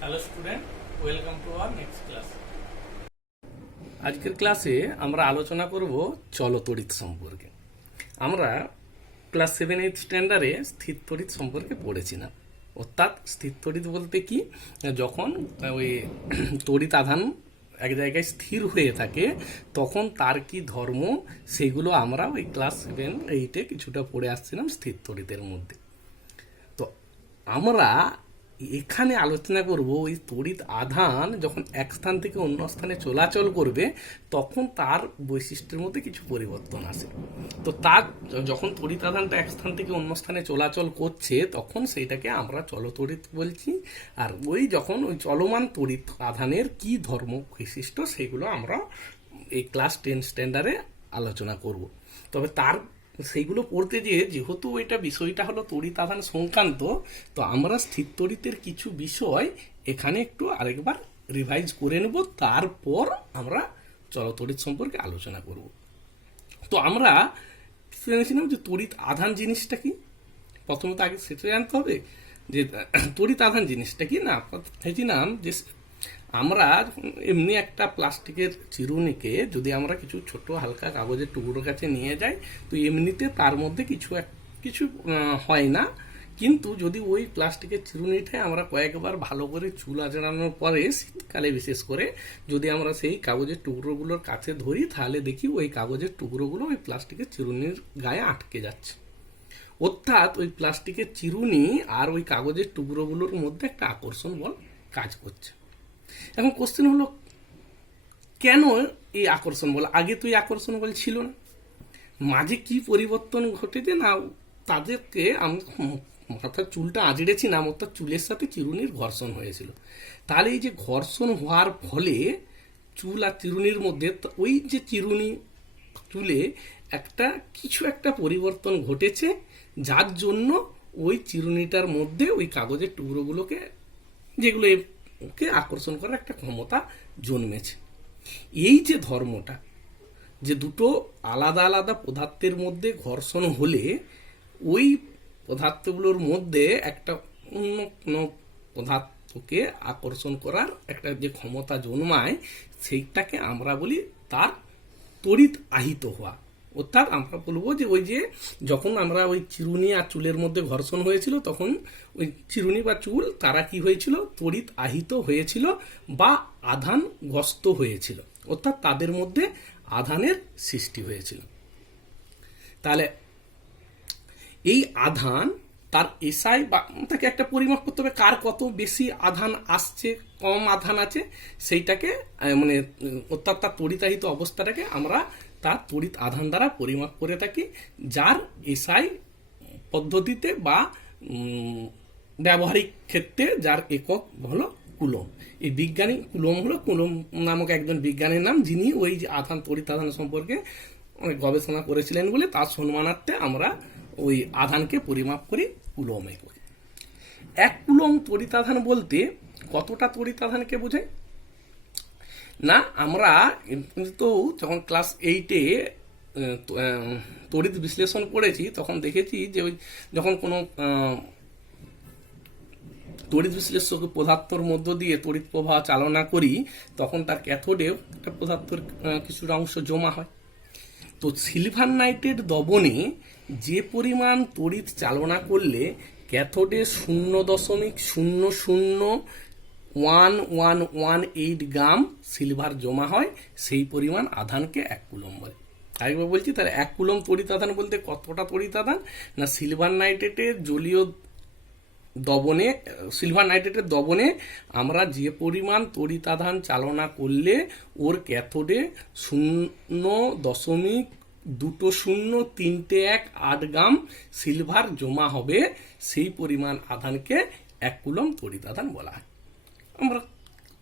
Hello student, welcome to our next class. আজকের ক্লাসে আমরা আলোচনা করব চলতড়িৎ সম্পর্কে। আমরা ক্লাস 7-8 স্ট্যান্ডার্ডে স্থির তড়িৎ সম্পর্কে পড়েছিলাম। অর্থাৎ স্থির তড়িৎ বলতে কি, যখন ওই তড়িৎ আধান এক জায়গায় স্থির হয়ে থাকে তখন তার কি ধর্ম, সেগুলো আমরা ওই ক্লাস 7-8-এ কিছুটা পড়ে আসছিলাম স্থির তড়িতের মধ্যে। তো আমরা এখানে আলোচনা করব ওই তড়িৎ আধান যখন এক স্থান থেকে অন্য স্থানে চলাচল করবে তখন তার বৈশিষ্ট্যের মধ্যে কিছু পরিবর্তন আসে। তো তার যখন তড়িৎ আধানটা এক স্থান থেকে অন্য স্থানে চলাচল করছে তখন সেইটাকে আমরা চলতড়িৎ বলছি। আর ওই যখন ওই চলমান তড়িৎ আধানের কি ধর্ম বৈশিষ্ট্য সেগুলো আমরা এই ক্লাস 10 স্ট্যান্ডার্ডে আলোচনা করব। তবে তার সেইগুলো পড়তে গিয়ে যেহেতু এটা বিষয়টা হলো তড়িৎ আধান সংক্রান্ত, তো আমরা স্থির তড়িতের কিছু বিষয় এখানে একটু আরেকবার রিভাইজ করে নেব, তারপর আমরা চলতড়িৎ সম্পর্কে আলোচনা করব। তো আমরা জেনেছিলাম যে তড়িৎ আধান জিনিসটা কি। প্রথমত আগে সেটা জানতে হবে যে তড়িৎ আধান জিনিসটা কি। না ভেবেছিলাম যে আমরা এমনি একটা প্লাস্টিকের চিরুনিকে যদি আমরা কিছু ছোট হালকা কাগজের টুকরোর কাছে নিয়ে যাই, তো এমনিতে তার মধ্যে কিছু হয় না। কিন্তু যদি ওই প্লাস্টিকের চিরুনিটায় আমরা কয়েকবার ভালো করে চুল আঁচড়ানোর পরে, শীতকালে বিশেষ করে, যদি আমরা সেই কাগজের টুকরোগুলোর কাছে ধরি তাহলে দেখি ওই কাগজের টুকরোগুলো ওই প্লাস্টিকের চিরুনির গায়ে আটকে যাচ্ছে। অর্থাৎ ওই প্লাস্টিকের চিরুনি আর ওই কাগজের টুকরোগুলোর মধ্যে একটা আকর্ষণ বল কাজ করছে। এখন কোশ্চেন হলো, কেন এই আকর্ষণ বল? আগে তো এই আকর্ষণ বল ছিল না, মাঝে কি পরিবর্তন ঘটেছে না তাদেরকে অর্থাৎ চুলটা আঁচড়েছি না, অর্থাৎ চুলের সাথে চিরুনির ঘর্ষণ হয়েছিল। তাহলে এই যে ঘর্ষণ হওয়ার ফলে চুল আর চিরুনির মধ্যে ওই যে চিরুনি চুলে কিছু একটা পরিবর্তন ঘটেছে, যার জন্য ওই চিরুনিটার মধ্যে ওই কাগজের টুকরোগুলোকে, যেগুলো ওকে আকর্ষণ করার একটা ক্ষমতা জন্মেছে। এই যে ধর্মটা, যে দুটো আলাদা আলাদা পদার্থের মধ্যে ঘর্ষণ হলে ওই পদার্থগুলোর মধ্যে একটা অন্য কোনো পদার্থকে আকর্ষণ করার একটা যে ক্ষমতা জন্মায়, সেইটাকে আমরা বলি তার তড়িৎ আহিত হওয়া। অর্থাৎ আমরা বলবো যে ওই যে যখন আমরা ওই চিরুনি আর চুলের মধ্যে ঘর্ষণ হয়েছিল তখন ওই চিরুনি বা চুল তারা কি হয়েছিল, তড়িৎ আহিত হয়েছিল বা আধান গ্রস্ত হয়েছিল, অর্থাৎ তাদের মধ্যে আধানের সৃষ্টি হয়েছিল। তাহলে এই আধান তার এসআই বা তাকে একটা পরিমাপ করতে হবে, কার কত বেশি আধান আসছে, কম আধান আছে, সেইটাকে মানে অর্থাৎ তার তড়িতাহিত অবস্থাটাকে আমরা তার তড়িৎ আধান দ্বারা পরিমাপ করে থাকি, যার এসআই পদ্ধতিতে বা ব্যবহারিক ক্ষেত্রে যার একক হলো কুলম। এই বিজ্ঞানী কুলম হলো, কুলম নামক একজন বিজ্ঞানীর নাম, যিনি ওই যে আধান তড়িৎ আধান সম্পর্কে অনেক গবেষণা করেছিলেন বলে তার সম্মানার্থে আমরা ওই আধানকে পরিমাপ করি কুলম এককে। এক কুলম তড়িৎ আধান বলতে কতটা তড়িৎ আধানকে বোঝায়? না, আমরা তো যখন ক্লাস 8-এ তড়িৎ বিশ্লেষণ পড়েছি তখন দেখেছি যে ওই যখন কোনো তড়িৎ বিশ্লেষক পদার্থর মধ্য দিয়ে তড়িৎ প্রবাহ চালনা করি তখন তার ক্যাথোডে একটা পদার্থের কিছুটা অংশ জমা হয়। তো সিলভার নাইট্রেট দ্রবণে যে পরিমাণ তড়িৎ চালনা করলে ক্যাথোডে 0.001118 গ্রাম সিলভার জমা হয়, সেই পরিমাণ আধানকে এক কুলম বলে। আরেকবার বলছি, তাহলে এক কুলম তড়িৎ আধান বলতে কতটা তড়িৎ আধান? না, সিলভার নাইট্রেটের দ্রবণে আমরা যে পরিমাণ তড়িৎ আধান চালনা করলে ওর ক্যাথোডে 0.2031 গ্রাম সিলভার জমা হবে, সেই পরিমাণ আধানকে এক কুলম তড়িৎ আধান বলা হয়। আমরা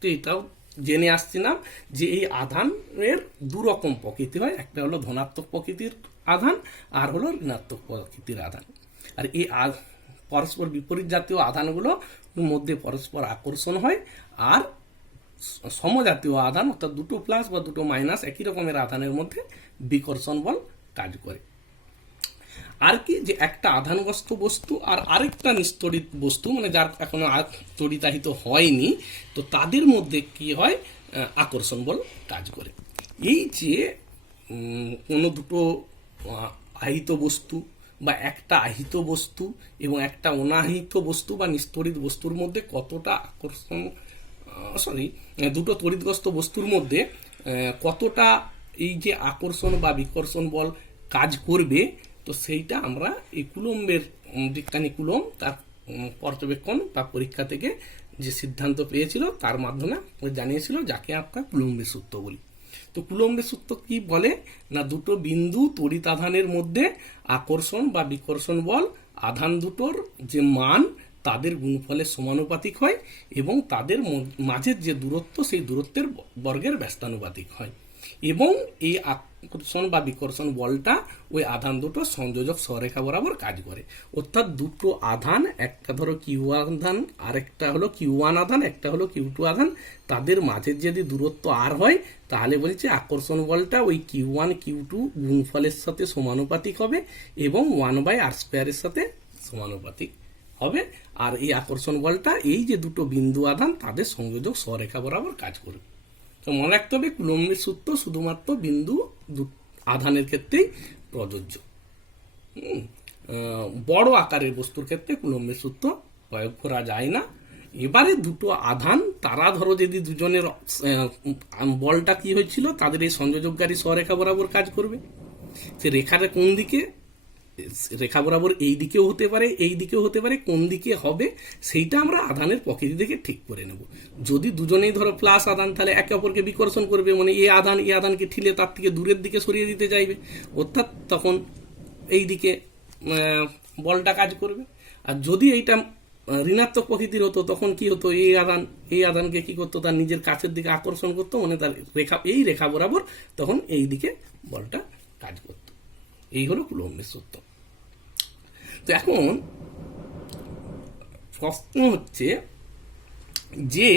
তো এটাও জেনে আসছিলাম যে এই আধানের দুরকম প্রকৃতি হয়, একটা হলো ধনাত্মক প্রকৃতির আধান আর হলো ঋণাত্মক প্রকৃতির আধান। আর এই পরস্পর বিপরীত জাতীয় আধানগুলোর মধ্যে পরস্পর আকর্ষণ হয়, আর সমজাতীয় আধান অর্থাৎ দুটো প্লাস বা দুটো মাইনাস একই রকমের আধানের মধ্যে বিকর্ষণ বল কাজ করে। আর কি যে একটা আধানগ্রস্ত বস্তু আর আরেকটা নিস্তড়িত বস্তু, মানে যার এখনো তড়িতাহিত হয়নি, তো তাদের মধ্যে কি হয়, আকর্ষণ বল কাজ করে। এই যে কোনো দুটো আহিত বস্তু বা একটা আহিত বস্তু এবং একটা অনাহিত বস্তু বা নিস্তড়িত বস্তুর মধ্যে কতটা আকর্ষণ, দুটো তড়িৎগ্রস্ত বস্তুর মধ্যে কতটা এই যে আকর্ষণ বা বিকর্ষণ বল কাজ করবে, তো সেইটা আমরা এই কুলম্বের বিজ্ঞানী কুলম্ব তার পর্যবেক্ষণ বা পরীক্ষা থেকে যে সিদ্ধান্ত পেয়েছিল তার মাধ্যমে জানিয়েছিল, যাকে আমরা কুলম্বের সূত্র বলি। তো কুলম্বের সূত্র কি বলে না, দুটো বিন্দু তড়িৎ আধানের মধ্যে আকর্ষণ বা বিকর্ষণ বল আধান দুটোর যে মান তাদের গুণফলের সমানুপাতিক হয় এবং তাদের মাঝের যে দূরত্ব সেই দূরত্বের বর্গের ব্যস্তানুপাতিক হয়, এবং এই আকর্ষণ বা বিকর্ষণ বলটা ওই আধান দুটো সংযোজক সরেখা বরাবর কাজ করে। অর্থাৎ দুটো আধান, একটা ধরো কিউ আধান আর একটা হলো কিউ ওয়ান আধান, একটা হলো কিউ টু আধান, তাদের মাঝের যদি দূরত্ব আর হয় তাহলে বলছে আকর্ষণ বলটা ওই কিউ ওয়ান কিউ টু গুণফলের সাথে সমানুপাতিক হবে এবং 1/r² সাথে সমানুপাতিক হবে। আর এই আকর্ষণ বলটা এই যে দুটো বিন্দু আধান তাদের সংযোজক সরেখা বরাবর কাজ করবে। তো মনে রাখতে হবে কুলম্বের সূত্র শুধুমাত্র বিন্দু আধানের ক্ষেত্রেই প্রযোজ্য। বড় আকারের বস্তুর ক্ষেত্রে কুলম্বের সূত্র প্রয়োগ করা যায় না। এবারে দুটো আধান, তারা ধরো যদি দুজনের বলটা কি হয়েছিল, তাদের এই সংযোজককারী সরেখা বরাবর কাজ করবে। সে রেখাটা কোন দিকে, রেখা বরাবর এই দিকেও হতে পারে এই দিকেও হতে পারে, কোন দিকে হবে সেইটা আমরা আধানের প্রকৃতি থেকে ঠিক করে নেব। যদি দুজনেই ধরো প্লাস আধান, তাহলে একে অপরকে বিকর্ষণ করবে, মানে এই আধানকে ঠিলে তার থেকে দূরের দিকে সরিয়ে দিতে চাইবে, অর্থাৎ তখন এই দিকে বলটা কাজ করবে। আর যদি এইটা ঋণাত্মক প্রকৃতির হতো তখন কি হতো, এই আধানকে কি করতো, তার নিজের কাছের দিকে আকর্ষণ করতো, মানে তার রেখা বরাবর তখন এই দিকে বলটা কাজ করতো। এই হলো কুলম্বের সূত্র। তো এখন প্রশ্ন হচ্ছে যে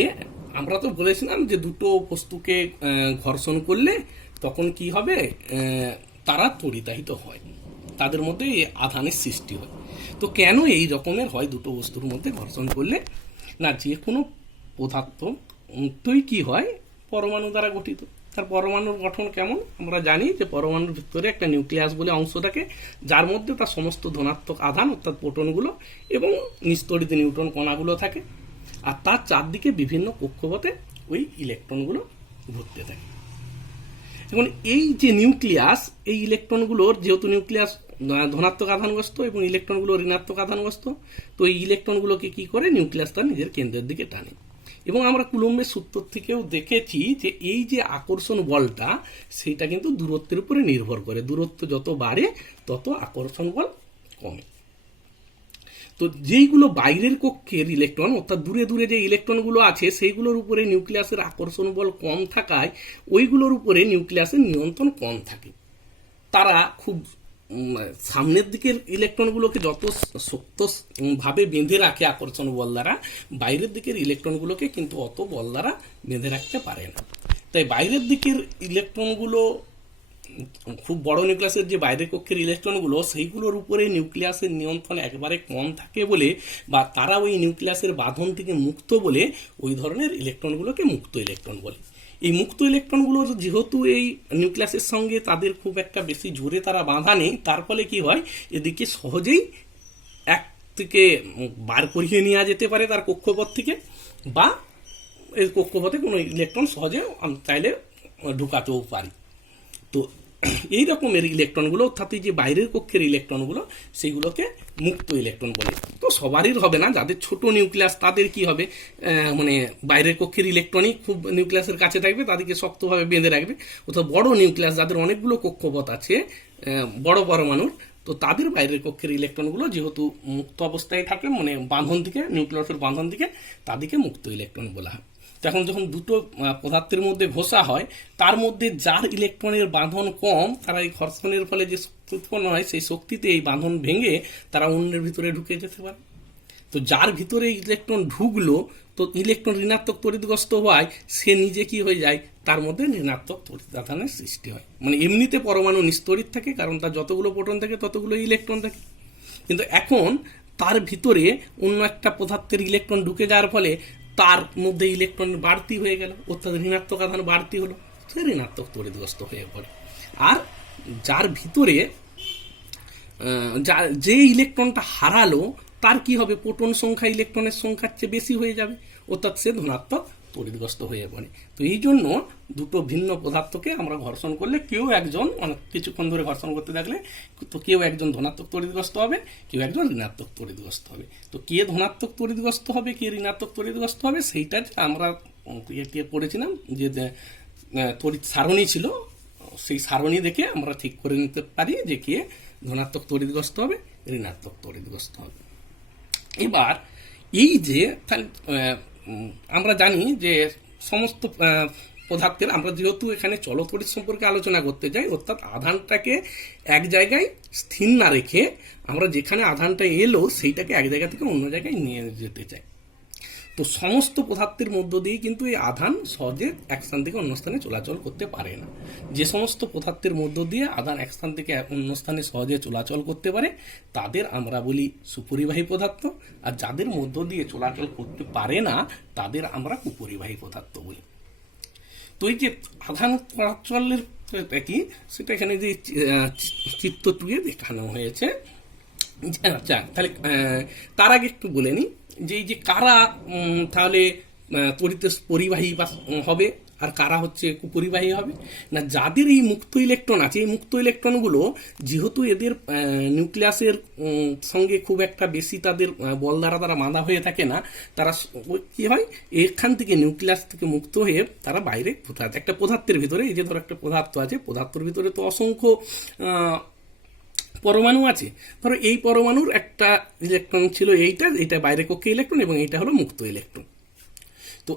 আমরা তো বলেছিলাম যে দুটো বস্তুকে ঘর্ষণ করলে তখন কি হবে, তারা তড়িতাহিত হয়, তাদের মধ্যে আধানের সৃষ্টি হয়। তো কেন এই রকমের হয় দুটো বস্তুর মধ্যে ঘর্ষণ করলে, না যে কোনো পদার্থই কি হয় পরমাণু দ্বারা গঠিত। তার পরমাণুর গঠন কেমন আমরা জানি, যে পরমাণুর ভিতরে একটা নিউক্লিয়াস বলে অংশ থাকে, যার মধ্যে তার সমস্ত ধনাত্মক আধান অর্থাৎ প্রোটনগুলো এবং নিস্তড়িত নিউট্রন কণাগুলো থাকে, আর তার চারদিকে বিভিন্ন কক্ষপথে ওই ইলেকট্রনগুলো ঘুরতে থাকে। এখন এই যে নিউক্লিয়াস, এই ইলেকট্রনগুলোর যেহেতু নিউক্লিয়াস ধনাত্মক আধানগ্রস্ত এবং ঋণাত্মকগুলো ঋণাত্মক আধানগ্রস্ত, তো এই ইলেকট্রনগুলোকে কি করে নিউক্লিয়াস তার নিজের কেন্দ্রের দিকে টানে। এবং আমরা কুলম্বের সূত্র থেকেও দেখেছি যে এই যে আকর্ষণ বলটা সেটা কিন্তু দূরত্বের উপরে নির্ভর করে, দূরত্ব যত বাড়ে তত আকর্ষণ বল কমে। তো যেইগুলো বাইরের কক্ষের ইলেকট্রন অর্থাৎ দূরে দূরে যে ইলেকট্রনগুলো আছে সেইগুলোর উপরে নিউক্লিয়াসের আকর্ষণ বল কম থাকায় ওইগুলোর উপরে নিউক্লিয়াসের নিয়ন্ত্রণ কম থাকে। তারা খুব সামনের দিকের ইলেকট্রনগুলোকে যত শক্তভাবে বেঁধে রাখে আকর্ষণ বল দ্বারা, বাইরের দিকের ইলেকট্রনগুলোকে কিন্তু অত বল দ্বারা বেঁধে রাখতে পারে না। তাই বাইরের দিকের ইলেকট্রনগুলো, খুব বড় নিউক্লিয়াসের যে বাইরের কক্ষের ইলেকট্রনগুলো, সেইগুলোর উপরে নিউক্লিয়াসের নিয়ন্ত্রণ একবারে কম থাকে বলে, বা তারা ওই নিউক্লিয়াসের বাঁধন থেকে মুক্ত বলে ওই ধরনের ইলেকট্রনগুলোকে মুক্ত ইলেকট্রন বলে। এই মুক্ত ইলেকট্রনগুলো যেহেতু এই নিউক্লিয়াসের সঙ্গে তাদের খুব একটা বেশি জোরে তারা বাঁধা নেই, তার ফলে কি হয়, এদিকে সহজেই এক থেকে বার করিয়ে নেওয়া যেতে পারে তার কক্ষপথ থেকে, বা এই কক্ষপথে কোনো ইলেকট্রন সহজে চাইলে ঢুকাতেও পারি। তো এই রকমের ইলেকট্রনগুলো অর্থাৎ যে বাইরের কক্ষের ইলেকট্রনগুলো সেইগুলোকে মুক্ত ইলেকট্রন বলে। তো সবারই হবে না, যাদের ছোট নিউক্লিয়াস তাদের কি হবে, মানে বাইরের কক্ষের ইলেকট্রনই খুব নিউক্লিয়াসের কাছে থাকবে, তাদেরকে শক্তভাবে বেঁধে রাখবে। অর্থাৎ বড় নিউক্লিয়াস যাদের অনেকগুলো কক্ষপথ আছে বড় পরমাণুর, তো তাদের বাইরের কক্ষের ইলেকট্রনগুলো যেহেতু মুক্ত অবস্থায় থাকে, মানে বাঁধন থেকে নিউক্লিয়াসের বাঁধন থেকে, তাদেরকে মুক্ত ইলেকট্রন বলা হয়। এখন যখন দুটো পদার্থের মধ্যে ঘষা হয়, তার মধ্যে যার ইলেকট্রনের বাঁধন কম, তারা এই ঘর্ষণের ফলে যে শক্তি উৎপন্ন হয় সেই শক্তিতে এই বাঁধন ভেঙে তারা অন্যের ভিতরে ঢুকে যেতে পারে। তো যার ভিতরে ইলেকট্রন ঢুকলো, তো ইলেকট্রন ঋণাত্মক তড়িৎগ্রস্ত হওয়ায় সে নিজে কি হয়ে যায়, তার মধ্যে ঋণাত্মক তড়িৎ আধানের সৃষ্টি হয়। মানে এমনিতে পরমাণু নিস্তড়িত থাকে, কারণ তার যতগুলো প্রোটন থাকে ততগুলো ইলেকট্রন থাকে। কিন্তু এখন তার ভিতরে অন্য একটা পদার্থের ইলেকট্রন ঢুকে যাওয়ার ফলে তার মধ্যে ইলেকট্রন বাড়তি হয়ে গেল, অর্থাৎ ঋণাত্মক আধান বাড়তি হলো, সে ঋণাত্মক তড়িৎগ্রস্ত হয়ে পড়ে। আর যার ভিতরে যে ইলেকট্রনটা হারালো তার কি হবে, প্রোটন সংখ্যা ইলেকট্রনের সংখ্যার চেয়ে বেশি হয়ে যাবে, অর্থাৎ সে ধনাত্মক তড়িৎগ্রস্ত হয়ে পড়ে। তো এই জন্য দুটো ভিন্ন পদার্থকে আমরা ঘর্ষণ করলে কেউ একজন, অনেক কিছুক্ষণ ধরে ঘর্ষণ করতে থাকলে তো কেউ একজন ধনাত্মক তড়িৎগ্রস্ত হবে, কেউ একজন ঋণাত্মক তড়িৎগ্রস্ত হবে। তো কে ধনাত্মক তড়িৎগ্রস্ত হবে, কে ঋণাত্মক তড়িৎগ্রস্ত হবে, সেইটা আমরা পড়েছিলাম যে তড়িৎ সারণী ছিল, সেই সারণী দেখে আমরা ঠিক করে নিতে পারি যে কে ধনাত্মক তড়িৎগ্রস্ত হবে, ঋণাত্মক তড়িৎগ্রস্ত হবে। এবার এই যে আমরা জানি যে সমস্ত পদার্থের, আমরা যেহেতু এখানে চলতড়িৎ সম্পর্কে আলোচনা করতে চাই, অর্থাৎ আধানটাকে এক জায়গায় স্থির না রেখে আমরা যেখানে আধানটা এলো সেইটাকে এক জায়গা থেকে অন্য জায়গায় নিয়ে যেতে চাই। তো সমস্ত পদার্থের মধ্য দিয়ে কিন্তু এই আধান সহজে এক স্থান থেকে অন্য স্থানে চলাচল করতে পারে না। যে সমস্ত পদার্থের মধ্য দিয়ে আধান এক স্থান থেকে অন্য স্থানে সহজে চলাচল করতে পারে তাদের আমরা বলি সুপরিবাহী পদার্থ, আর যাদের মধ্য দিয়ে চলাচল করতে পারে না তাদের আমরা কুপরিবাহী পদার্থ বলি। তো এই যে আধান চলাচলের কি, সেটা এখানে যে চিত্র টুয়ে দেখানো হয়েছে। আচ্ছা, তাহলে তার আগে একটু বলে নিই যে এই যে কারা তাহলে তড়িৎ পরিবাহী বা হবে আর কারা হচ্ছে কুপরিবাহী হবে না, যাদের এই মুক্ত ইলেকট্রন আছে, এই মুক্ত ইলেকট্রনগুলো যেহেতু এদের নিউক্লিয়াসের সঙ্গে খুব একটা বেশি তাদের বল দ্বারা তারা বাঁধা হয়ে থাকে না, তারা কি হয় এখান থেকে নিউক্লিয়াস থেকে মুক্ত হয়ে তারা বাইরে কোথাও একটা পদার্থের ভিতরে, এই যে ধরো একটা পদার্থ আছে, পদার্থের ভিতরে তো অসংখ্য পরমাণু আছে, ধরো এই পরমাণুর একটা ইলেকট্রন ছিল এইটা বাইরে কক্ষে ইলেকট্রন এবং এইটা হলো মুক্ত ইলেকট্রন। তো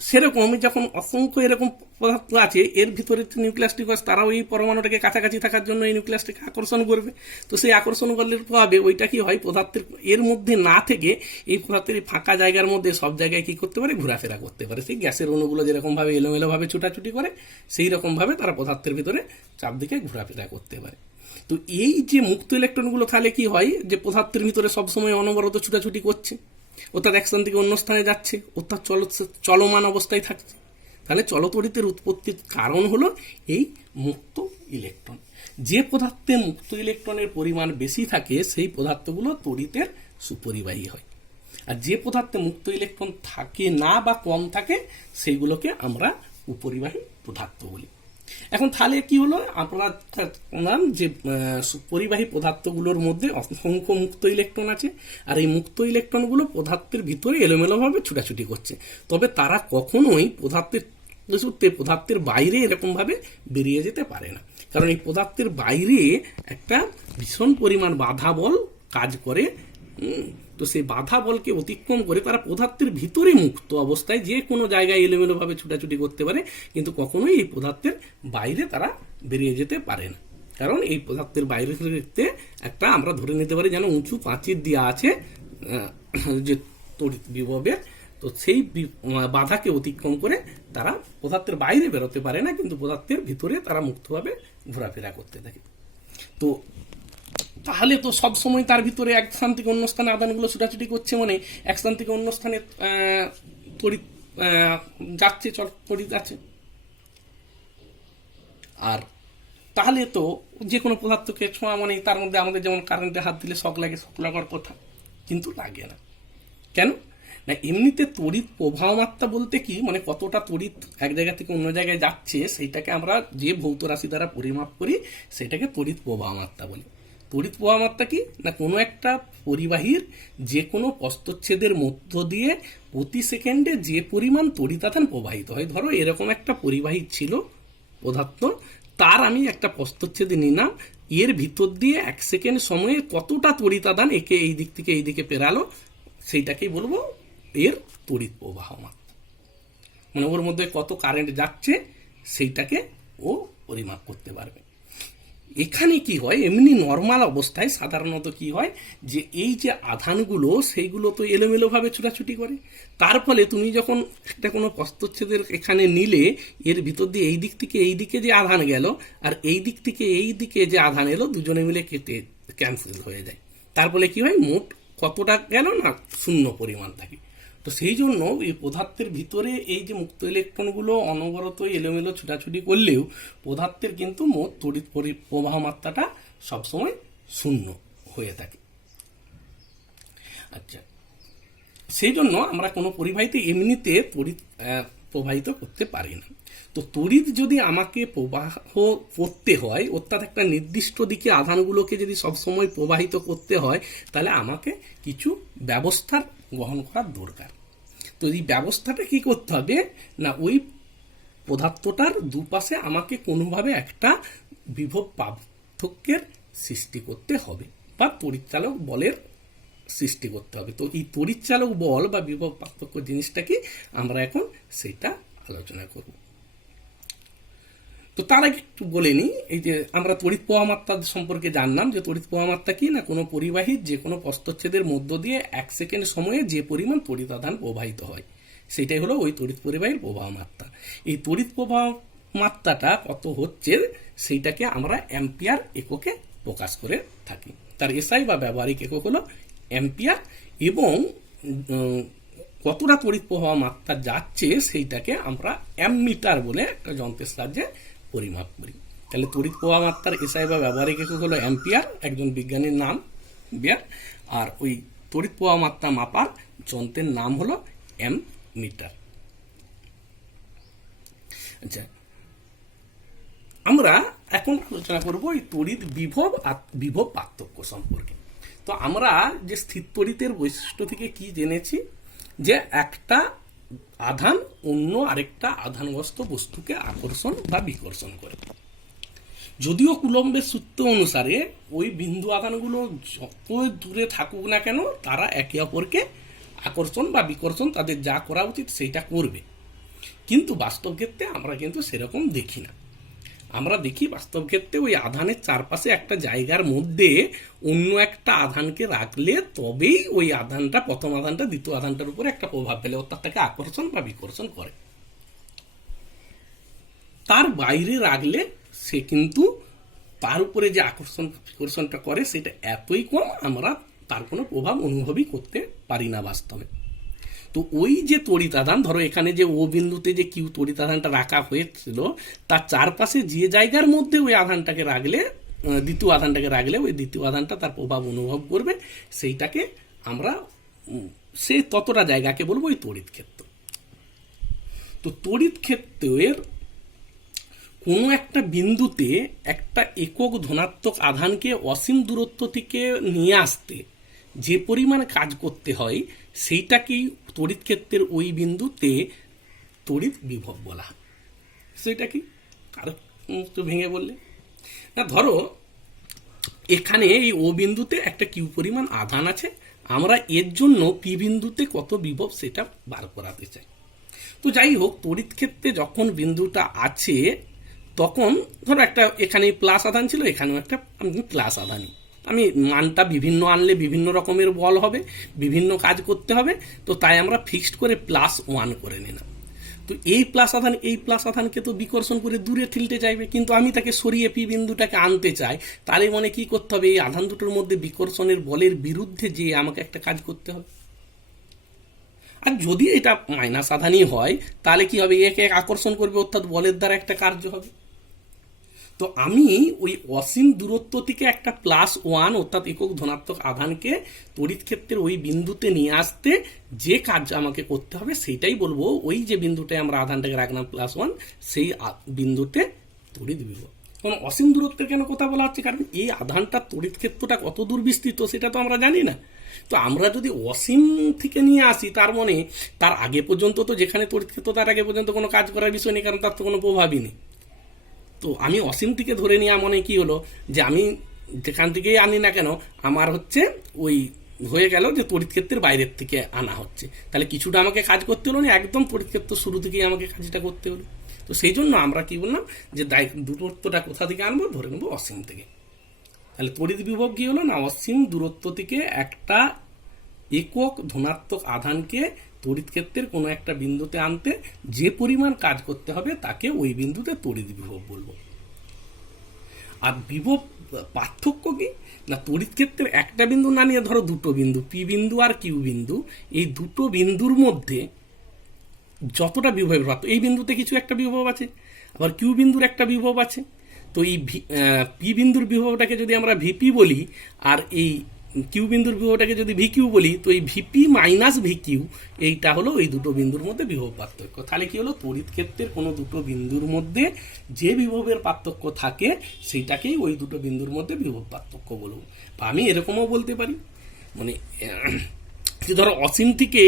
সেরকম যখন অসংখ্য এরকম পদার্থ আছে এর ভিতরে নিউক্লিয়াসটি তারাও এই পরমাণুটাকে কাছাকাছি থাকার জন্য এই নিউক্লিয়াসটিকে আকর্ষণ করবে। তো সেই আকর্ষণ করলে পাবে ওইটা কি হয়, পদার্থের এর মধ্যে না থেকে এই পদার্থের ফাঁকা জায়গার মধ্যে সব জায়গায় কি করতে পারে, ঘোরাফেরা করতে পারে। সেই গ্যাসের অণুগুলো যেরকমভাবে এলোমেলোভাবে ছুটাছুটি করে সেই রকমভাবে তারা পদার্থের ভিতরে চারদিকে ঘোরাফেরা করতে পারে। তো এই যে মুক্ত ইলেকট্রনগুলো তাহলে কি হয়, যে পদার্থের ভিতরে সবসময় অনবরত ছুটাছুটি করছে, অর্থাৎ এক স্থান থেকে অন্য স্থানে যাচ্ছে, অর্থাৎ চলমান অবস্থায় থাকছে। তাহলে চলতড়িতের উৎপত্তির কারণ হলো এই মুক্ত ইলেকট্রন। যে পদার্থে মুক্ত ইলেকট্রনের পরিমাণ বেশি থাকে সেই পদার্থগুলো তড়িতের সুপরিবাহী হয়, আর যে পদার্থে মুক্ত ইলেকট্রন থাকে না বা কম থাকে সেইগুলোকে আমরা উপরিবাহী পদার্থ বলি। এখন তাহলে কি হলো, আমরা বললাম যে পরিবাহী পদার্থগুলোর মধ্যে অসংখ্য মুক্ত ইলেকট্রন আছে, আর এই মুক্ত ইলেকট্রনগুলো পদার্থের ভিতরে এলোমেলোভাবে ছুটাছুটি করছে, তবে তারা কখনোই পদার্থের বাইরে এরকমভাবে বেরিয়ে যেতে পারে না, কারণ এই পদার্থের বাইরে একটা ভীষণ পরিমাণ বাধা বল কাজ করে। তো সেই বাধা বলকে অতিক্রম করে তারা পদার্থের ভিতরে মুক্ত অবস্থায় যে কোনো জায়গায় এলোমেলোভাবে ছুটাছুটি করতে পারে, কিন্তু কখনোই এই পদার্থের বাইরে তারা বেরিয়ে যেতে পারে না, কারণ এই পদার্থের বাইরে একটা আমরা ধরে নিতে পারি যেন উঁচু প্রাচীর দেওয়া আছে যে তড়িৎ বিভবের, তো সেই বাধাকে অতিক্রম করে তারা পদার্থের বাইরে বেরোতে পারে না, কিন্তু পদার্থের ভিতরে তারা মুক্তভাবে ঘোরাফেরা করতে থাকে। তো তাহলে তো সব সময় তার ভিতরে এক স্থান থেকে অন্য স্থানে আদানগুলো ছুটাছুটি করছে, মানে এক স্থান থেকে অন্য স্থানে তড়িৎ যাচ্ছে, তড়িৎ আছে। আর তাহলে তো যে কোনো পদার্থকে ছোঁয়া মানে তার মধ্যে আমাদের যেমন কারেন্টে হাত দিলে শক লাগে, শক লাগার কথা, কিন্তু লাগে না। কেন না, এমনিতে তড়িৎ প্রবাহ মাত্রা বলতে কি, মানে কতটা তড়িৎ এক জায়গা থেকে অন্য জায়গায় যাচ্ছে সেইটাকে আমরা যে ভৌত রাশি দ্বারা পরিমাপ করি সেটাকে তড়িৎ প্রবাহ মাত্রা বলি। তড়িৎ প্রবাহ মাত্রা কি না, কোনো একটা পরিবাহীর যে কোনো প্রস্থচ্ছেদের মধ্য দিয়ে প্রতি সেকেন্ডে যে পরিমাণ তড়িতাধান প্রবাহিত হয়। ধরো এরকম একটা পরিবাহী ছিল পদার্থ, তার আমি একটা প্রস্থচ্ছেদ নিলাম, এর ভিতর দিয়ে এক সেকেন্ড সময়ে কতটা তড়িতাধান একে এই দিক থেকে এই দিকে পেরালো, সেইটাকেই বলবো এর তড়িৎ প্রবাহ মাত্রা। মানে ওর মধ্যে কত কারেন্ট যাচ্ছে সেইটাকে ও পরিমাপ করতে পারবে। এখানে কি হয়, এমনি নর্মাল অবস্থায় সাধারণত কি হয় যে এই যে আধানগুলো সেইগুলো তো এলোমেলোভাবে ছুটাছুটি করে। তার ফলে তুমি যখন একটা কোনো প্রস্থচ্ছেদের এখানে নিলে, এর ভিতর দিয়ে এই দিক থেকে এই দিকে যে আধান গেল আর এই দিক থেকে এই দিকে যে আধান এলো, দুজনে মিলে কেটে ক্যান্সেল হয়ে যায়। তার ফলে কি হয়, মোট কতটা গেল না, শূন্য পরিমাণ থাকে। তো সেই জন্য এই পদার্থের ভিতরে এই যে মুক্ত ইলেকট্রনগুলো অনবরত এলোমেলো ছুটাছুটি করলেও পদার্থের কিন্তু মোট তড়িৎ প্রবাহ মাত্রাটা সবসময় শূন্য হয়ে থাকে। আচ্ছা, সেই জন্য আমরা কোনো পরিবাহীতে এমনিতে তড়িৎ প্রবাহিত করতে পারি না। তো তড়িৎ যদি আমাকে প্রবাহ করতে হয়, অর্থাৎ একটা নির্দিষ্ট দিকে আধানগুলোকে যদি সবসময় প্রবাহিত করতে হয়, তাহলে আমাকে কিছু ব্যবস্থার গ্রহণ করার দরকার। তো এই ব্যবস্থাটা কি করতে হবে না, ওই পদার্থটার দুপাশে আমাকে কোনোভাবে একটা বিভব পার্থক্যের সৃষ্টি করতে হবে বা তড়িৎচালক বলের সৃষ্টি করতে হবে। তো এই তড়িৎচালক বল বা বিভব পার্থক্য জিনিসটা কি, আমরা এখন সেটা আলোচনা করব। তো তার আগে একটু বলে নিই, এই যে আমরা তড়িৎ প্রবাহ মাত্রা সম্পর্কে জানলাম যে তড়িৎ প্রবাহ মাত্রা কি না, কোনো পরিবাহীর যে কোনো প্রস্থচ্ছেদের মধ্য দিয়ে 1 সেকেন্ড সময়ে যে পরিমাণ তড়িৎ আধান প্রবাহিত হয় সেটাই হলো ওই তড়িৎ পরিবাহীর প্রবাহ মাত্রা। এই তড়িৎ প্রবাহ মাত্রাটা কত হচ্ছে সেইটাকে আমরা অ্যাম্পিয়ার এককে প্রকাশ করে থাকি। তার এসআই বা ব্যবহারিক একক হলো অ্যাম্পিয়ার, এবং কতটা তড়িৎ প্রবাহ মাত্রা যাচ্ছে সেইটাকে আমরা অ্যামমিটার বলে একটা যন্ত্রের সাহায্যে পরিমাপ করি। তাহলে তড়িৎ প্রবাহ মাত্রার এসআই বা ব্যবহারিক একক হলো অ্যাম্পিয়ার, একজন বিজ্ঞানীর নাম বিয়ার, আর ওই তড়িৎ প্রবাহ মাত্রা মাপার যন্ত্রের নাম হলো অ্যামমিটার। আচ্ছা, আমরা এখন আলোচনা করব এই তড়িৎ বিভব আর বিভব পার্থক্য সম্পর্কে। তো আমরা যে স্থির তড়িতের বৈশিষ্ট্য থেকে কি জেনেছি, যে একটা আধান অন্য আরেকটা আধানগ্রস্ত বস্তুকে আকর্ষণ বা বিকর্ষণ করে। যদিও কুলম্বের সূত্র অনুসারে ওই বিন্দু আধানগুলো যত দূরে থাকুক না কেন, তারা একে অপরকে আকর্ষণ বা বিকর্ষণ তাদের যা করা উচিত সেইটা করবে, কিন্তু বাস্তব ক্ষেত্রে আমরা কিন্তু সেরকম দেখি না। আমরা দেখি বাস্তব ক্ষেত্রে ওই আধানের চারপাশে একটা জায়গার মধ্যে অন্য একটা আধানকে রাখলে তবেই ওই আধানটা, প্রথম আধানটা দ্বিতীয় আধানটার উপরে একটা প্রভাব ফেলে, অর্থাৎ তাকে আকর্ষণ বা বিকর্ষণ করে। তার বাইরে রাখলে সে কিন্তু তার উপরে যে আকর্ষণ বিকর্ষণটা করে সেটা এতই কম, আমরা তার কোনো প্রভাব অনুভবই করতে পারি না বাস্তবে। তো ওই যে তড়িৎ আধান, ধরো এখানে যে ও বিন্দুতে যে কিউ তড়িৎ আধানটা রাখা হয়েছিল, তার চারপাশে যে জায়গার মধ্যে ওই আধানটাকে রাখলে, দ্বিতীয় আধানটাকে রাখলে ওই দ্বিতীয় আধানটা তার প্রভাব অনুভব করবে, সেইটাকে আমরা সে ততটা জায়গাকে বলবো ওই তড়িৎ ক্ষেত্র। তো তড়িৎ ক্ষেত্রের কোনো একটা বিন্দুতে একটা একক ধনাত্মক আধানকে অসীম দূরত্ব থেকে নিয়ে আসতে যে পরিমাণ কাজ করতে হয়, সেইটাকেই তড়িৎ ক্ষেত্রের ওই বিন্দুতে তড়িৎ বিভব বলা হয়। সেটা কি কারো একটু ভেঙে বললে না, ধরো এখানে এই ও বিন্দুতে একটা কিউ পরিমাণ আধান আছে, আমরা এর জন্য পি বিন্দুতে কত বিভব সেটা বার করাতে চাই। তো যাই হোক, তড়িৎ ক্ষেত্রে যখন বিন্দুটা আছে তখন ধরো একটা এখানে প্লাস আধান ছিল, এখানেও একটা প্লাস আধানই, আমি মানটা বিভিন্ন আনলে বিভিন্ন রকমের বল হবে, বিভিন্ন কাজ করতে হবে, তো তাই আমরা ফিক্সড করে +1 করে নিলাম। তো এই প্লাস আধানকে তো বিকর্ষণ করে দূরে ঠেলতে চাইবে, কিন্তু আমি তাকে সরিয়ে পি বিন্দুটাকে আনতে চাই, তাহলে মানে কি করতে হবে, এই আধান দুটোর মধ্যে বিকর্ষণের বলের বিরুদ্ধে যে আমাকে একটা কাজ করতে হবে। আর যদি এটা মাইনাস আধানই হয় তাহলে কি হবে, একে আকর্ষণ করবে, অর্থাৎ বলের দ্বারা একটা কার্য হবে। তো আমি ওই অসীম দূরত্ব থেকে একটা +1 অর্থাৎ একক ধনাত্মক আধানকে তড়িৎ ক্ষেত্রের ওই বিন্দুতে নিয়ে আসতে যে কাজ আমাকে করতে হবে সেইটাই বলবো ওই যে বিন্দুটায় আমরা আধানটাকে রাখলাম +1, সেই বিন্দুতে তড়িৎ বিভব। কারণ অসীম দূরত্বের কেন কথা বলা হচ্ছে, কারণ এই আধানটার তড়িৎ ক্ষেত্রটা কত দূর বিস্তৃত সেটা তো আমরা জানি না। তো আমরা যদি অসীম থেকে নিয়ে আসি, তার মানে তার আগে পর্যন্ত তো যেখানে তড়িৎ ক্ষেত্র তার আগে পর্যন্ত কোনো কাজ করার বিষয় নেই, কারণ তার তো কোনো প্রভাবই নেই। তো আমি অসীম থেকে ধরে নেওয়া মানে কি হলো, যে আমি যেখান থেকেই আনি না কেন আমার হচ্ছে ওই হয়ে গেল যে তড়িৎ ক্ষেত্রের বাইরের থেকে আনা হচ্ছে, তাহলে কিছুটা আমাকে কাজ করতে হলো না, একদম তড়িৎ ক্ষেত্র শুরু থেকেই আমাকে কাজটা করতে হলো। তো সেই জন্য আমরা কি বললাম যে দূরত্বটা কোথা থেকে আনবো, ধরে নেবো অসীম থেকে। তাহলে তড়িৎ বিভব কি হলো না, অসীম দূরত্ব থেকে একটা একক ধনাত্মক আধানকে তড়িৎ ক্ষেত্রের কোনো একটা বিন্দুতে আনতে যে পরিমাণ কাজ করতে হবে তাকে ওই বিন্দুতে তড়িৎ বিভব বলবো। আর বিভব পার্থক্য কি না, তড়িৎ ক্ষেত্রের একটা বিন্দু না নিয়ে ধরো দুটো বিন্দু, পি বিন্দু আর কিউ বিন্দু, এই দুটো বিন্দুর মধ্যে যতটা বিভবের পার্থক্য, এই বিন্দুতে কিছু একটা বিভব আছে, আবার কিউ বিন্দুর একটা বিভব আছে। তো এই পি বিন্দুর বিভবটাকে যদি আমরা ভিপি বলি আর এই কিউ বিন্দুর বিভবটাকে যদি ভিকিউ বলি, তো এই ভিপি মাইনাস ভিকিউ এইটা হলো এই দুটো বিন্দুর মধ্যে বিভব পার্থক্য। তাহলে কি হলো, তড়িৎ ক্ষেত্রের কোনো দুটো বিন্দুর মধ্যে যে বিভবের পার্থক্য থাকে সেইটাকেই ওই দুটো বিন্দুর মধ্যে বিভব পার্থক্য বলবো। বা আমি এরকমও বলতে পারি, মানে ধরো অসীম থেকে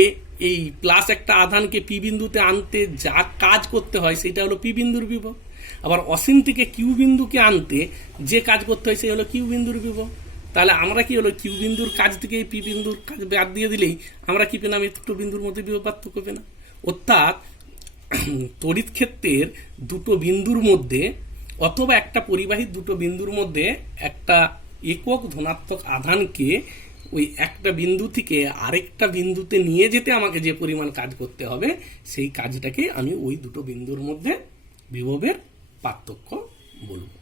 এই প্লাস একটা আধানকে পি বিন্দুতে আনতে যা কাজ করতে হয় সেটা হলো পি বিন্দুর বিভব, আবার অসীম থেকে কিউ বিন্দুকে আনতে যে কাজ করতে হয় সেই হলো কিউ বিন্দুর বিভব। তাহলে আমরা কি হলো, কিউ বিন্দুর কাজ থেকে পি বিন্দুর কাজ বাদ দিয়ে দিলেই আমরা কি পেলাম, এই দুটো বিন্দুর মধ্যে বিভব পার্থক্য পেলাম। অর্থাৎ তড়িৎ ক্ষেত্রের দুটো বিন্দুর মধ্যে অথবা একটা পরিবাহীর দুটো বিন্দুর মধ্যে একটা একক ধনাত্মক আধানকে ওই একটা বিন্দু থেকে আরেকটা বিন্দুতে নিয়ে যেতে আমাকে যে পরিমাণ কাজ করতে হবে সেই কাজটাকে আমি ওই দুটো বিন্দুর মধ্যে বিভবের পার্থক্য বলবো।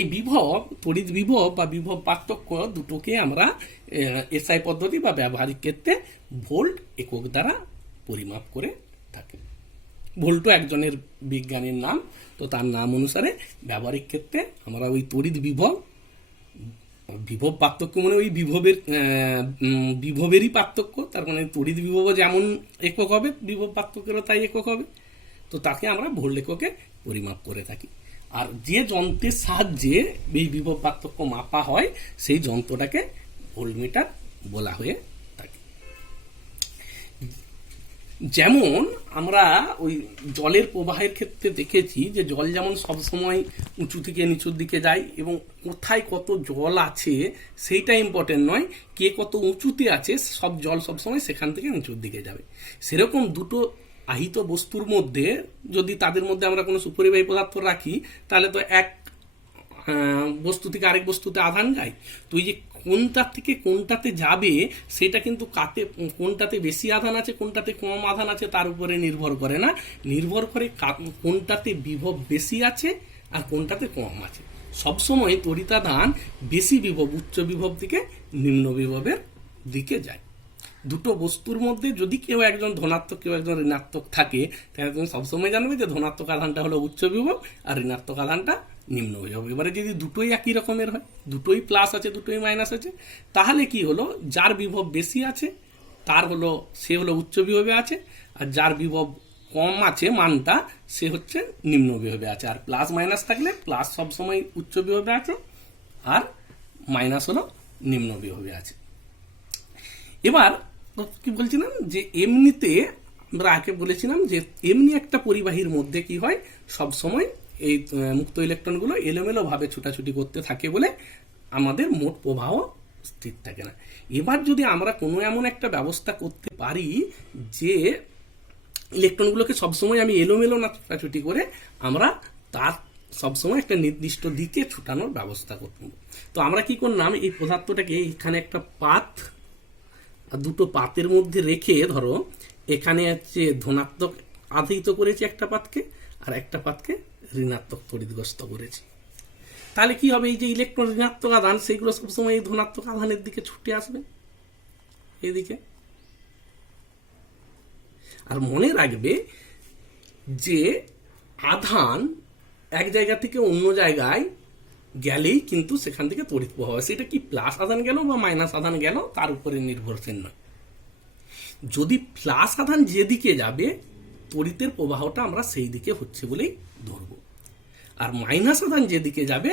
এই বিভব, তড়িৎ বিভব বা বিভব পার্থক্য দুটোকে আমরা এসআই পদ্ধতি বা ব্যবহারিক ক্ষেত্রে ভোল্ট একক দ্বারা পরিমাপ করে থাকি। ভোল্টও একজনের বিজ্ঞানীর নাম, তো তার নাম অনুসারে ব্যবহারিক ক্ষেত্রে আমরা ওই তড়িৎ বিভব, বিভব পার্থক্য মানে ওই বিভবেরই পার্থক্য, তার মানে তড়িৎ বিভব যেমন একক হবে বিভব পার্থক্যেরও তাই একক হবে, তো তাকে আমরা ভোল্ট এককে পরিমাপ করে থাকি। আর যে যন্ত্রের সাহায্যে এই বিভব পার্থক্য মাপা হয় সেই যন্ত্রটাকে ভোল্টমিটার বলা হয়ে থাকে। যেমন আমরা ওই জলের প্রবাহের ক্ষেত্রে দেখেছি যে জল যেমন সবসময় উঁচু থেকে নিচুর দিকে যায় এবং কোথায় কত জল আছে সেইটা ইম্পর্টেন্ট নয়, কে কত উঁচুতে আছে সব জল সবসময় সেখান থেকে নিচুর দিকে যাবে। সেরকম দুটো আহিত বস্তুর মধ্যে যদি তাদের মধ্যে আমরা কোনো সুপরিবাহী পদার্থ রাখি তাহলে তো এক বস্তু থেকে আরেক বস্তুতে আধান যায়, তো এই যে কোনটা থেকে কোনটাতে যাবে সেটা কিন্তু কোনটাতে বেশি আধান আছে কোনটাতে কম আধান আছে তার উপরে নির্ভর করে না, নির্ভর করে কোনটাতে বিভব বেশি আছে আর কোনটাতে কম আছে। সবসময় তড়িতাধান বেশি বিভব উচ্চ বিভব থেকে নিম্ন বিভবের দিকে যায়। দুটো বস্তুর মধ্যে যদি কেউ একজন ধনাত্মক কেউ একজন ঋণাত্মক থাকে তাহলে তুমি সবসময় জানবে যে ধনাত্মক আধানটা হলো উচ্চ বিভব আর ঋণাত্মক আধানটা নিম্ন বিভব। এবারে যদি দুটোই একই রকমের হয়, দুটোই প্লাস আছে দুটোই মাইনাস আছে, তাহলে কি হলো, যার বিভব বেশি আছে সে হলো উচ্চ বিভবে আছে, আর যার বিভব কম আছে মানটা সে হচ্ছে নিম্ন বিভবে আছে। আর প্লাস মাইনাস থাকলে প্লাস সবসময় উচ্চ বিভবে আছে আর মাইনাস হলো নিম্ন বিভবে আছে। এবার কি বলছিলাম যে এমনিতে আমরা আগে বলেছিলাম যে এমনি একটা পরিবাহীর মধ্যে কি হয়, সব সময় এই মুক্ত ইলেকট্রনগুলো এলোমেলো ভাবে ছুটাছুটি করতে থাকে বলে আমাদের মোট প্রবাহ স্থির থাকে না। এবার যদি আমরা কোনো এমন একটা ব্যবস্থা করতে পারি যে ইলেকট্রনগুলোকে সবসময় আমি এলোমেলো না ছুটাছুটি করে আমরা তার সবসময় একটা নির্দিষ্ট দিকে ছুটানোর ব্যবস্থা করব, তো আমরা কি করলাম, এই পদার্থটাকে এখানে একটা পাত আর দুটো পাতের মধ্যে রেখে, ধরো এখানে হচ্ছে ধনাত্মক আধায়িত করেছি একটা পাতকে আর একটা পাতকে ঋণাত্মক তড়িৎগ্রস্ত করেছি। তাহলে কি হবে, এই যে ইলেকট্রন ঋণাত্মক আধান সেগুলো সবসময় এই ধনাত্মক আধানের দিকে ছুটে আসবে এদিকে। আর মনে রাখবে যে আধান এক জায়গা থেকে অন্য জায়গায় গেলেই কিন্তু সেখান থেকে তড়িৎ প্রবাহ হয়, সেটা কি প্লাস আধান গেল বা মাইনাস আধান গেল তার উপরে নির্ভরশীল নয়। যদি প্লাস আধান যেদিকে যাবে তড়িতের প্রবাহটা আমরা সেই দিকে হচ্ছে বলেই ধরব, আর মাইনাস আধান যেদিকে যাবে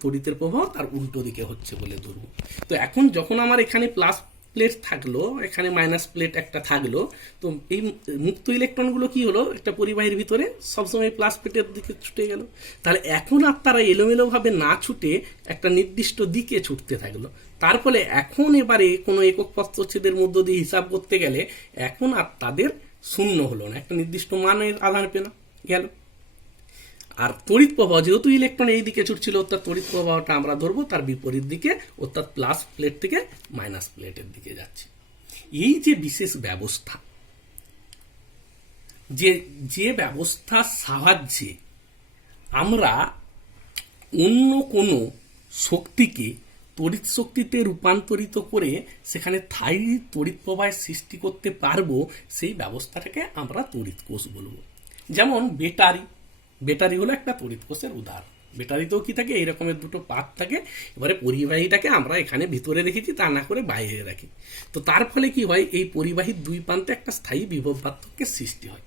তড়িতের প্রবাহ তার উল্টো দিকে হচ্ছে বলে ধরব। তো এখন যখন আমার এখানে প্লাস প্লেট থাকলো, এখানে মাইনাস প্লেট একটা থাকলো, তো এই মুক্ত ইলেকট্রনগুলো কি হলো, একটা পরিবাহীর ভিতরে সবসময় প্লাস প্লেটের দিকে ছুটে গেল। তাহলে এখন আর তারা এলোমেলো ভাবে না ছুটে একটা নির্দিষ্ট দিকে ছুটতে থাকলো। তার ফলে এখন এবারে কোনো একক প্রস্থচ্ছেদের মধ্য দিয়ে হিসাব করতে গেলে এখন আর তাদের শূন্য হলো না, একটা নির্দিষ্ট মানের আধান পেল গেল। আর তড়িৎ প্রবাহ যেহেতু ইলেকট্রন এই দিকে ছুটছিল, অর্থাৎ তড়িৎ প্রবাহটা আমরা ধরবো তার বিপরীত দিকে, অর্থাৎ প্লাস প্লেট থেকে মাইনাস প্লেটের দিকে যাচ্ছে। এই যে বিশেষ ব্যবস্থা, যে ব্যবস্থার সাহায্যে আমরা অন্য কোনো শক্তিকে তড়িৎ শক্তিতে রূপান্তরিত করে সেখানে স্থায়ী তড়িৎ প্রবাহের সৃষ্টি করতে পারবো, সেই ব্যবস্থাটাকে আমরা তড়িৎ কোষ বলবো। যেমন ব্যাটারি হলো একটা তড়িৎ কোষের উদাহরণ। ব্যাটারিতেও কি থাকে, এই রকমের দুটো পাত থাকে। এবারে পরিবাহীটাকে আমরা এখানে ভিতরে রেখেছি, তা না করে বাইরে রাখি। তো তার ফলে কি হয়, এই পরিবাহীর দুই প্রান্তে একটা স্থায়ী বিভব পার্থক্যের সৃষ্টি হয়।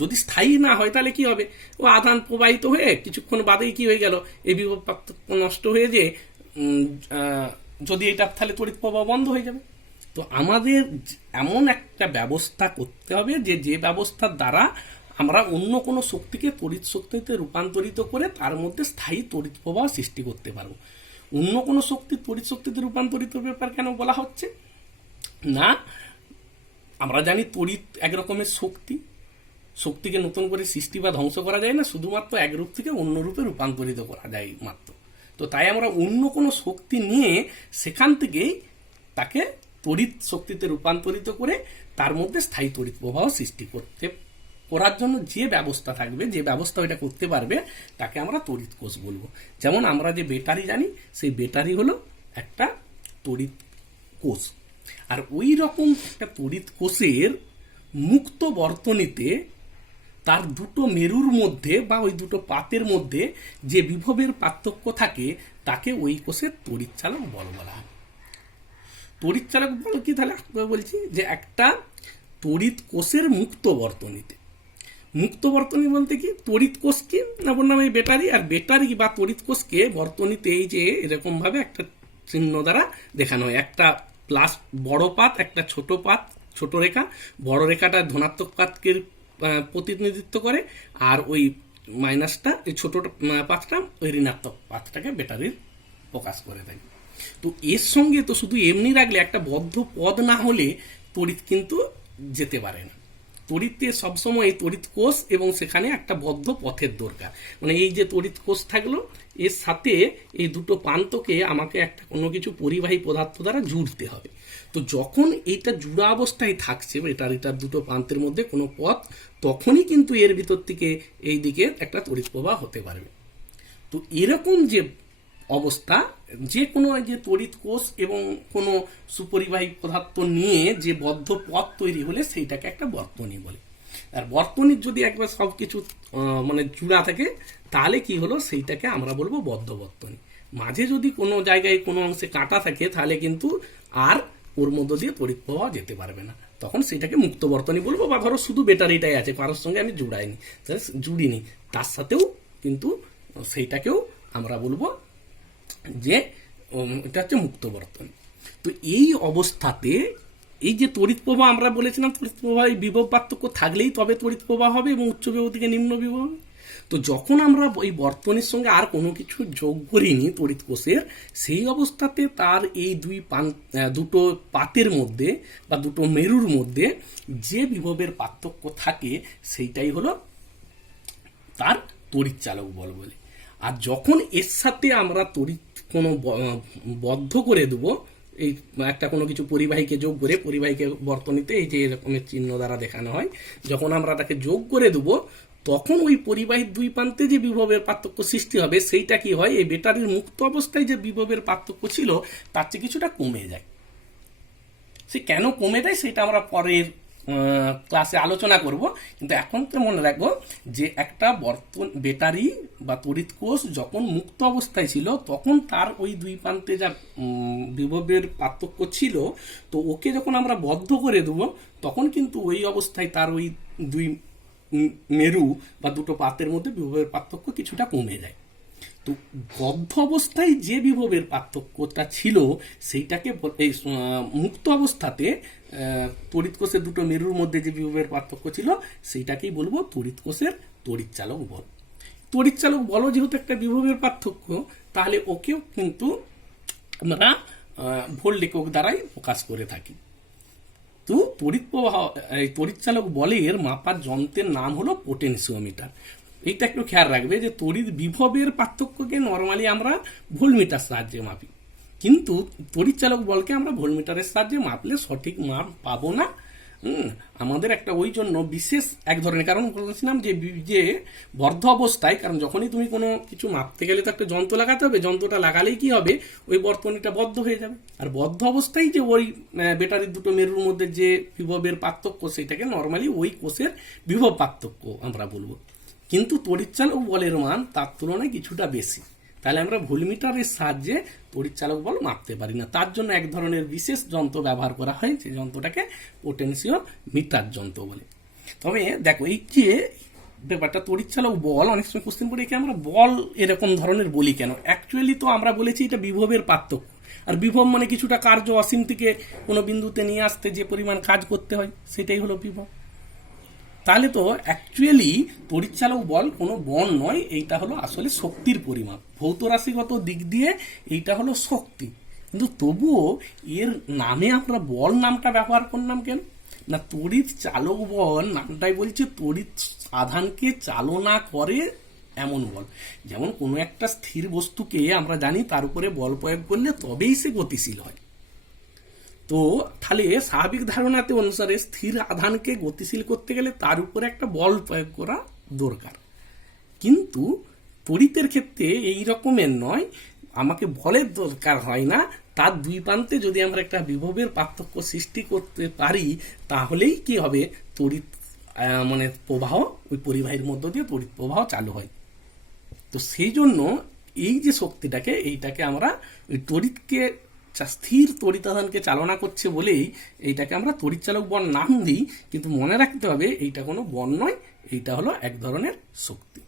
যদি স্থায়ী না হয় তাহলে কি হবে, ও আধান প্রবাহিত হয়ে কিছুক্ষণ বাদেই কি হয়ে গেল, এই বিভব পার্থক্য নষ্ট হয়ে যে যদি এটা তাহলে তড়িৎ প্রবাহ বন্ধ হয়ে যাবে। তো আমাদের এমন একটা ব্যবস্থা করতে হবে যে ব্যবস্থার দ্বারা আমরা অন্য কোনো শক্তিকে তড়িৎ শক্তিতে রূপান্তরিত করে তার মধ্যে স্থায়ী তড়িৎ প্রবাহ সৃষ্টি করতে পারবো। অন্য কোনো শক্তি তড়িৎ শক্তিতে রূপান্তরিত ব্যাপার কেন বলা হচ্ছে না, আমরা জানি তড়িৎ এক রকমের শক্তিকে নতুন করে সৃষ্টি বা ধ্বংস করা যায় না, শুধুমাত্র এক রূপ থেকে অন্য রূপে রূপান্তরিত করা যায় মাত্র। তো তাই আমরা অন্য কোনো শক্তি নিয়ে সেখান থেকেই তাকে তড়িৎ শক্তিতে রূপান্তরিত করে তার মধ্যে স্থায়ী তড়িৎ প্রবাহ সৃষ্টি করার জন্য যে ব্যবস্থা থাকবে, যে ব্যবস্থা ওইটা করতে পারবে, তাকে আমরা তড়িৎ কোষ বলবো। যেমন আমরা যে ব্যাটারি জানি, সেই ব্যাটারি হলো একটা তড়িৎ কোষ। আর ওই রকম একটা তড়িৎ কোষের মুক্ত বর্তনীতে তার দুটো মেরুর মধ্যে বা ওই দুটো পাতের মধ্যে যে বিভবের পার্থক্য থাকে, তাকে ওই কোষের তড়িৎচালক বল বলা হয়। তড়িৎচালক বল কি, তাহলে বলছি যে একটা তড়িৎ কোষের মুক্ত বর্তনীতে, মুক্ত বর্তনী বলতে কি, তড়িৎ কোষকে না বললাম এই ব্যাটারি, আর ব্যাটারি বা তড়িৎ কোষকে বর্তনীতে এই যে এরকম ভাবে একটা চিহ্ন দ্বারা দেখানো হয়, একটা প্লাস বড় পাত, একটা ছোট পাত, ছোট রেখা, বড় রেখাটা ধনাত্মক পাতকে প্রতিনিধিত্ব করে, আর ওই মাইনাসটা, এই ছোট পাতটা ওই ঋণাত্মক পাতটাকে ব্যাটারির প্রকাশ করে দেয়। তো এর সঙ্গে তো শুধু এমনি রাখলে, একটা বদ্ধ পদ না হলে তড়িৎ কিন্তু যেতে পারে না। তড়িৎে সবসময় এই তড়িৎ কোষ এবং সেখানে একটা বদ্ধ পথের দরকার। মানে এই যে তড়িৎ কোষ থাকলো, এর সাথে এই দুটো প্রান্তকে আমাকে একটা কোনো কিছু পরিবাহী পদার্থ দ্বারা জুড়তে হবে। তো যখন এইটা জুড়া অবস্থায় থাকছে এটার দুটো প্রান্তের মধ্যে কোনো পথ, তখনই কিন্তু এর ভিতর থেকে এই দিকে একটা তড়িৎ প্রবাহ হতে পারবে। তো এরকম যে অবস্থা, যে কোনো যে তড়িৎ কোষ এবং কোনো সুপরিবাহী পদার্থ নিয়ে যে বদ্ধ পথ তৈরি হলে সেইটাকে একটা বর্তনী বলে। আর বর্তনীর যদি একবার সবকিছু মানে জুড়া থাকে, তাহলে কি হলো, সেইটাকে আমরা বলবো বদ্ধ বর্তনী। মাঝে যদি কোনো জায়গায় কোনো অংশে কাটা থাকে, তাহলে কিন্তু আর ওর মধ্য দিয়ে তড়িৎ প্রবাহ যেতে পারবে না, তখন সেটাকে মুক্ত বর্তনী বলবো। বা ধরো শুধু ব্যাটারিটাই আছে, কারোর সঙ্গে আমি জুড়িনি, তার সাথেও কিন্তু সেইটাকেও আমরা বলবো যে এটা হচ্ছে মুক্ত বর্তনী। তো এই অবস্থাতে এই যে তড়িৎ প্রবাহ আমরা বলেছিলাম, তড়িৎ প্রবাহ বিভব পার্থক্য থাকলেই তবে তড়িৎ প্রবাহ হবে এবং উচ্চ বিভব থেকে নিম্ন বিভব। তো যখন আমরা এই বর্তনীর সঙ্গে আর কোনো কিছু যোগ করিনি তড়িৎ কোষের, সেই অবস্থাতে তার এই দুটো পাতের মধ্যে বা দুটো মেরুর মধ্যে যে বিভবের পার্থক্য থাকে, সেইটাই হলো তার তড়িৎ চালক বল বলে। আর যখন এর সাথে আমরা তড়িৎ কোনো বদ্ধ করে দেবো, এই একটা কোনো কিছু পরিবাহীকে যোগ করে, পরিবাহীকে বর্তনীতে এই যে এরকমের চিহ্ন দ্বারা দেখানো হয়, যখন আমরা তাকে যোগ করে দেবো, তখন ওই পরিবাহীর দুই প্রান্তে যে বিভবের পার্থক্য সৃষ্টি হবে, সেইটা কি হয়, এই ব্যাটারির মুক্ত অবস্থায় যে বিভবের পার্থক্য ছিল তার চেয়ে কিছুটা কমে যায়। সে কেন কমে যায় সেটা আমরা পরের ক্লাসে আলোচনা করব, কিন্তু এখন তো মনে রাখবো যে একটা ব্যাটারি বা তড়িৎ কোষ যখন মুক্ত অবস্থায় ছিল, তখন তার ওই দুই প্রান্তে যা বিভবের পার্থক্য ছিল, তো ওকে যখন আমরা বদ্ধ করে দেবো, তখন কিন্তু ওই অবস্থায় তার ওই দুই মেরু বা দুটো পাতের মধ্যে বিভবের পার্থক্য কিছুটা কমে যায়। তো বদ্ধ অবস্থায় যে বিভবের পার্থক্যটা ছিল, সেইটাকে এই মুক্ত অবস্থাতে তড়িৎ কোষের দুটো মেরুর মধ্যে যে বিভবের পার্থক্য ছিল, সেইটাকেই বলবো তড়িৎ কোষের তড়িৎচালক বল। তড়িৎচালক বল যেহেতু একটা বিভবের পার্থক্য, তাহলে ওকেও কিন্তু আমরা ভোল্ট একক দ্বারাই প্রকাশ করে থাকি। তো কিন্তু তড়িৎ প্রবাহ এই তড়িৎচালক বলের মাপার যন্ত্রের নাম হলো পোটেনশিওমিটার। এইটা একটু খেয়াল রাখবে যে তড়িৎ বিভবের পার্থক্যকে নর্মালি আমরা ভোল্টমিটার সাহায্যে মাপি, কিন্তু তড়িৎচালক বলকে আমরা ভোল্টমিটারের সাহায্যে মাপলে সঠিক মাপ পাবো না। আমাদের একটা ওই জন্য বিশেষ এক ধরনের, কারণ বলেছিলাম যে বদ্ধ অবস্থায়, কারণ যখনই তুমি কোনো কিছু মাপতে গেলে তো একটা যন্ত্র লাগাতে হবে, যন্ত্রটা লাগালেই কি হবে, ওই বর্তনীটা বদ্ধ হয়ে যাবে। আর বদ্ধ অবস্থায় যে ওই ব্যাটারির দুটো মেরুর মধ্যে যে বিভবের পার্থক্য, সেটাকে নর্মালি ওই কোষের বিভব পার্থক্য আমরা বলবো। কিন্তু তড়িৎচালক বলের মান তার তুলনায় কিছুটা বেশি, তাহলে আমরা ভোল্টমিটারের সাহায্যে তড়িৎচালক বল মাপতে পারি না। তার জন্য এক ধরনের বিশেষ যন্ত্র ব্যবহার করা হয়, যে যন্ত্রটাকে পোটেনশিওমিটার যন্ত্র বলে। তবে দেখো এই যে ব্যাপারটা তড়িৎচালক বল, অনেক সময় কোশ্চেন পড়ে একে আমরা বল এরকম ধরনের বলি কেন, অ্যাকচুয়ালি তো আমরা বলেছি এটা বিভবের পার্থক্য। আর বিভব মানে কিছুটা কার্য অসীম থেকে কোনো বিন্দুতে নিয়ে আসতে যে পরিমাণ কাজ করতে হয়, সেটাই হলো বিভব। তাহলে তো অ্যাকচুয়ালি তড়িৎচালক বল কোনো বল নয়, এইটা হলো আসলে শক্তির পরিমাপ। ভৌত রাশিগত দিক দিয়ে এইটা হলো শক্তি, কিন্তু তবুও এর নামে আমরা বল নামটা ব্যবহার করলাম কেন না, তড়িৎ চালক বল নামটাই বলছে তড়িৎ আধানকে চালনা করে এমন বল। যেমন কোনো একটা স্থির বস্তুকে আমরা জানি তার উপরে বল প্রয়োগ করলে তবেই সে গতিশীল হয়। তো তাহলে স্বাভাবিক ধারণাতে অনুসারে স্থির আধানকে গতিশীল করতে গেলে তার উপরে একটা বল প্রয়োগ করা দরকার, কিন্তু তড়িতের ক্ষেত্রে এই রকমের নয়, আমাকে বলের দরকার হয় না। তার দুই প্রান্তে যদি আমরা একটা বিভবের পার্থক্য সৃষ্টি করতে পারি, তাহলেই কি হবে, তড়িৎ মানে প্রবাহ, ওই পরিবাহীর মধ্য দিয়ে তড়িৎ প্রবাহ চালু হয়। তো সেই জন্য এই যে শক্তিটাকে, এইটাকে আমরা ওই তড়িৎকে স্থির তড়িতাধানকে চালনা করছে বলেই এইটাকে আমরা তড়িৎচালক বল নাম দিই, কিন্তু মনে রাখতে হবে এইটা কোনো বল নয়, এইটা হলো এক ধরনের শক্তি।